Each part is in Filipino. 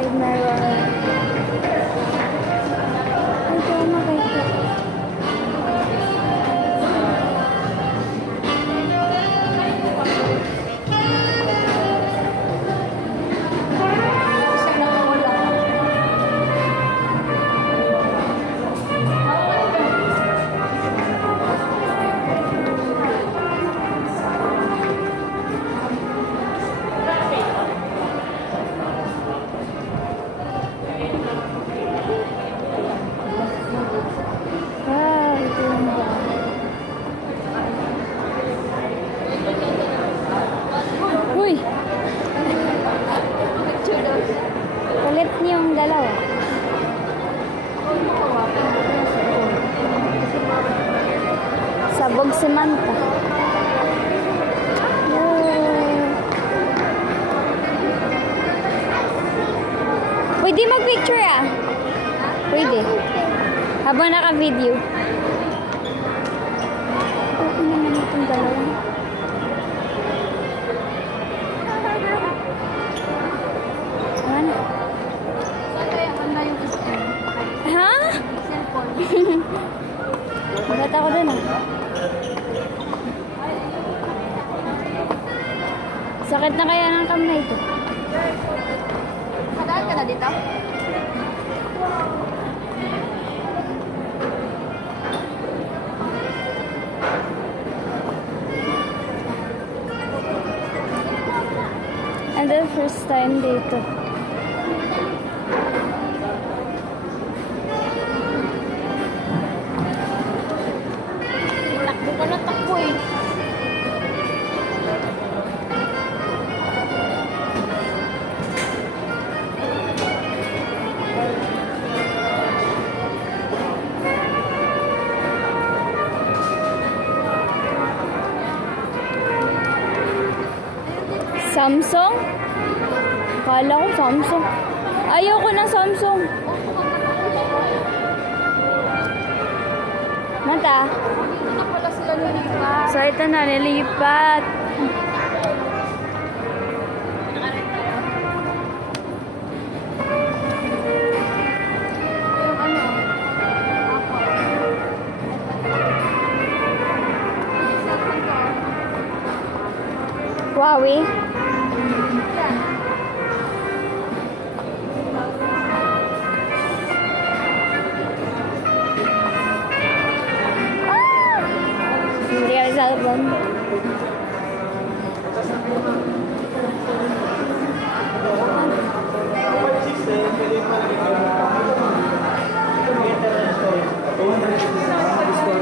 side mirror. Ito, makita. Ah, ito yung bahay. Uy! Kulit niyong dalawa. Sabog si Manta. Pwede mag-picture ah. Pwede. Habang naka-video. Okay naman itong dalawa. Ano? Saan kaya kanda yung SM? Ha? Cellphone. Magat ako dun ah. Sakit na kaya ng kamay ito. Madaan ka na dito? And the first time dito. Takbo ka na takbo eh. Samsung? Kala ko Samsung. Ayoko ng Samsung. Mata. Dito na pala sila nilipat. So ito na, nilipat. Yung ano? Ako. Cellphone ko. Huawei. Yan. Hindi ka cellphone.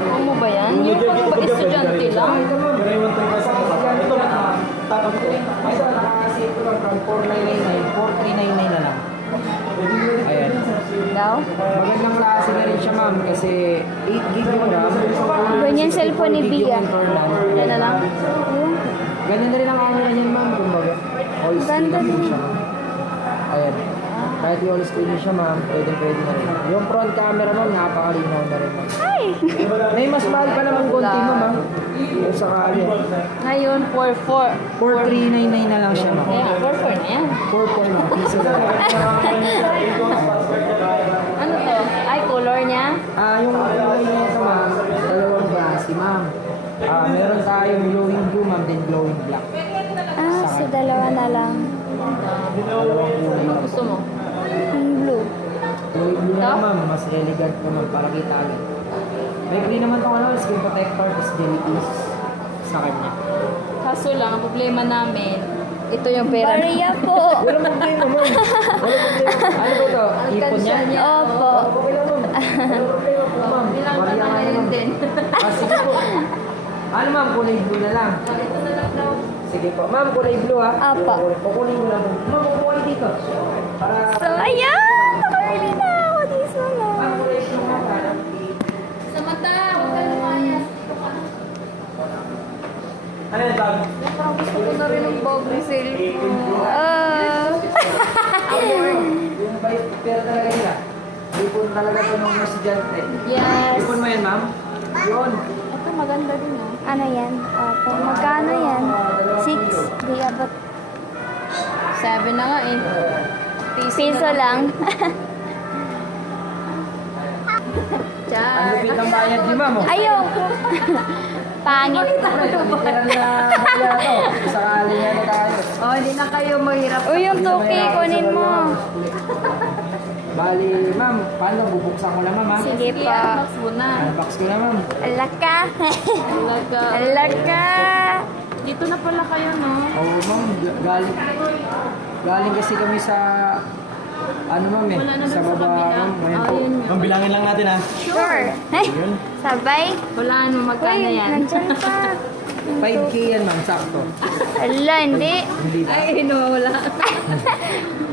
Ano mo ba yan? Yung pang ba estudyante lang? Kasi ito lang from 4999, 4399 na lang. Ayan. Daw? Magandang klase na rin siya ma'am kasi 8 gig yung RAM. Ganyan cellphone ni 64 gig Bia. yung internal. Yan na lang. Ganyan na rin ang camera niyan ma'am. Kumbaga, all screen Ganda na rin din. siya ma'am. Ayan. Kahit yung all screen siya ma'am, pwede na rin. Yung front camera ma'am, napakalinaw na rin ma'am. Ay! May mas mahal pa naman konti ma'am ma'am. Kung sakali. Ngayon, 4-4. 4399 na lang siya ma'am. Kaya, 4-4 na yan. 4 ma'am. Piso na lang. Ano to? Ay, color niya? Yung kulay niya ito ma'am, dalawang klase ma'am. Meron tayong glowing blue ma'am, then glowing black. Ah, so dalawa na lang. Dalawang kulay. Ano gusto mo? Yung blue. Glowing blue na Ito? ma'am, mas elegant po ma'am, para kita agad. May free naman itong screen protector, tapos jelly piece sa kanya. Kaso lang, ang problema namin, ito yung pera. Maria po. Walang problema ma'am. Walang problema. Ano ba ito? Ipon niya? Opo. Okay lang ma'am. Walang problema po ma'am. Ilang Maria na nga ngayon naman. din. Sige po. Ano ma'am, kulay blue na lang. Sige po. Ma'am, kulay blue ha. Apa. Kukunin mo lang. Ma'am, kukunin dito. Para... So, ayan! Nakabili na ako this one. Ma'am, kulay blue na para. Sa mata, huwag ka lumayas. Dito ka. Ano yan, Bob? Parang gusto ko na rin ng bagong cellphone. Yung bait, pera talaga nila. Ipon talaga ito ng estudyante. Yes. Ipon mo yan, ma'am? Yun. Ito maganda din oh. Ano yan? Opo. Magkano yan? 6. Di abot. 7 na nga eh. Piso lang. Ang Char. lupit ng bayad ni ma'am. Oh. Ayoko. Pangit. Literal na bayad to. Sakali yan na tayo. Oh, hindi na kayo mahirap. Uy, yung tuki, kunin mo. Bali, ma'am, paano? Bubuksan ko na, ma'am, ha? Sige Sige, pa. unbox mo na. Unbox ko na, ma'am. Alaka. Talaga. Alaka. Dito na pala kayo, no? Oo, ma'am. Galing kasi kami sa... Ano, ma'am, eh? Wala na Sa dun sa baba, kabila. ma'am. Ngayon po. Ayun. Ma'am, bilangin lang natin ha. Sure. Ay, Yun. sabay. Wala ano, magkano Uy, yan? nandyan pa. 5K yan, ma'am. Sakto. Ala, hindi. Hindi ba? Ay, nawawala.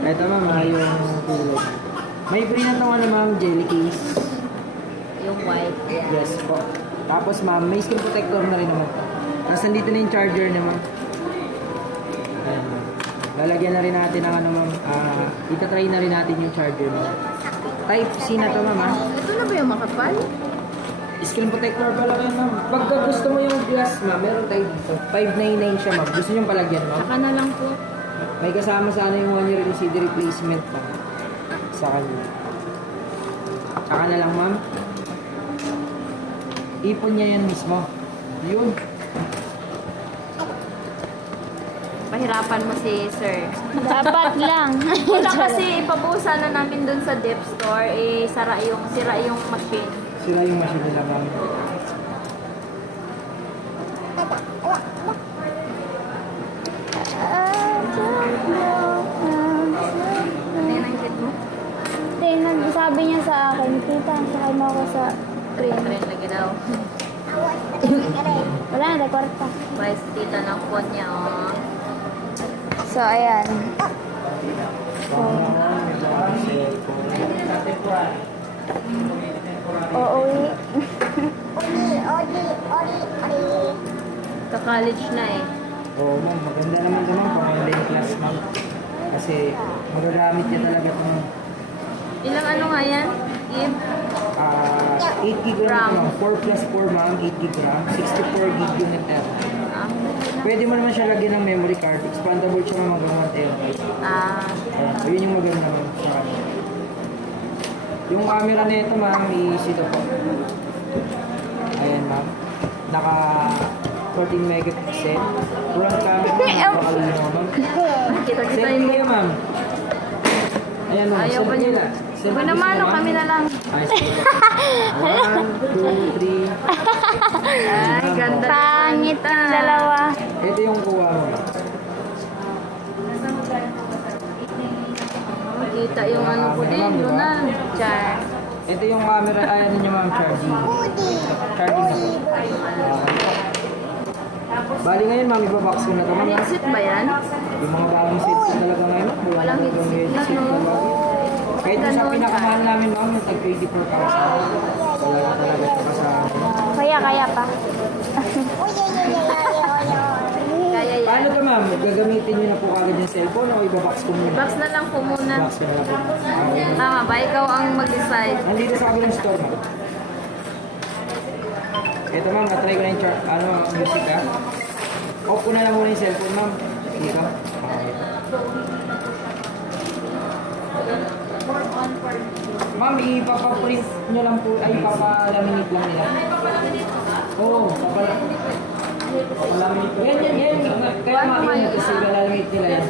Ito, ma'am, yung tulog. May free na itong, ano, ma'am, jelly case. Yung white. Yes po. Tapos, ma'am, may screen protector na rin naman. Tapos, nandito na yung charger niya, ma'am. Ayan, ma'am. Lalagyan na rin natin ng ano, ma'am. Itatry na rin natin yung charger, ma'am. Type C na to, ma'am, ha? Ito na ba yung makapal? Screen protector pala kayo, ma'am. Pagka gusto mo yung glass, ma'am, meron tayo dito. 599 siya, ma'am. Gusto nyo palagyan, ma'am? Saka na lang po. May kasama sana yung 1 year LCD replacement, ma'am. Sa kanya. Saka na lang, ma'am. Ipon niya yan mismo. Yun. Pahirapan mo si sir. Dapat lang. Wala kasi ipabusa na namin dun sa dep store, eh, sira yung machine. Sila yung machine nila, ma'am. Nanangkit mo? Hindi, sabi niya sa akin, tita, sakay mo ako sa train. Train lagi daw. Wala na, kwarta. Price tita ng phone niya, oh. So, ayan. Uuwi. Ka-college na eh. Oo, ma'am. Maganda naman ito, ma'am. Pang online class, ma'am. Kasi magagamit niya talaga itong Ilang ano nga yan? Give? 8 gig RAM, ma'am. 4 plus 4, ma'am. 8 gig RAM. 64 gig yung net. Pwede mo naman siya lagyan ng memory card. Expandable siya, ma'am, hanggang 1 TB. Ayan. So, yun yung maganda naman sa kanya. Yung camera nito, ma'am, is ito po. Ayan, ma'am. Naka 14 megapixel. Front camera, nakalinaw, ma'am. Kita-kita Selfie yung... niya, ma'am. Ayan, ma'am. Ayaw pa Selfie niya. na. Selfie Iba naman, gusto, no, ma'am. kami na lang. Ayos po. 1, 2, 3. Ay, ganda. Pangit ang dalawa. Ito yung kuha mo. Kita yung ano ko din, Luna. Char. Ito yung camera, ayan ninyo, ma'am, charging. Charging na po. Bali ngayon, ma'am, ibabox ko na ito, ma'am. Headset ba yan? Yung mga bagong sets ko talaga ngayon, ma'am. Walang Yung headset na, no? bago. Kahit yung sa Ganun, pinakamahal namin, ma'am, yung tag 24,000. Wala na talaga ito kasama. Kaya pa. Kaya yan. Paano ka, ma'am? Gagamitin nyo na po kagad yung cellphone o ibabox ko muna? Box na lang po muna. Box ko na lang po. Okay. Tama ba? Ikaw ang mag-decide. Nandito sa kabilang store, ma'am. Ito, ma'am, natry ko na yung music, ha? Off ko na lang muna yung cellphone, ma'am. Dito. Okay. Ma'am, ipapaprint nyo lang po, ay papalaminate lang nila. Oo, papalaminate. Yan. Kaya mainit kasi papalaminate nila yan.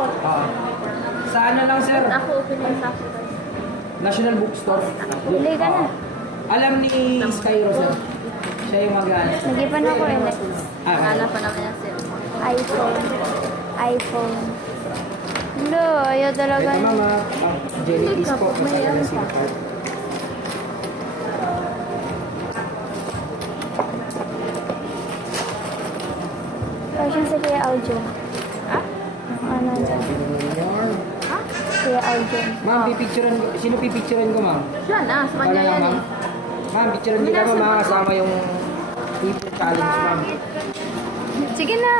Oo. Sa ano lang, sir? Ako, open yung sa akin. National Bookstore. Bili ka na. Alam ni Skyro, sir. Siya yung mag-ano. Nag-ipan ako ulit. Kala pa naman yung cellphone. iPhone. Lo, ayaw talaga. Ito, mama. Jelly case po. May Kasama ano na SIM card. Passion sa Kuya Audio. Ah? Ano dyan? Ha? Kuya Audio. Ma'am, pipicturean ko. Sino pipicturean ko, ma'am? Siya na, sa kanya Wala lang, yan ma'am. eh. Ma'am, picturean niyo ka, ma'am. Kasama yung people challenge, ma'am. Sige na.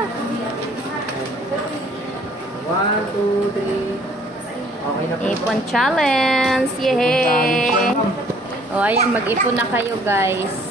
1, 2, 3. Okay na po. Ipon challenge! Yehey! Challenge, ma'am. O, ayan, mag-ipon na kayo, guys.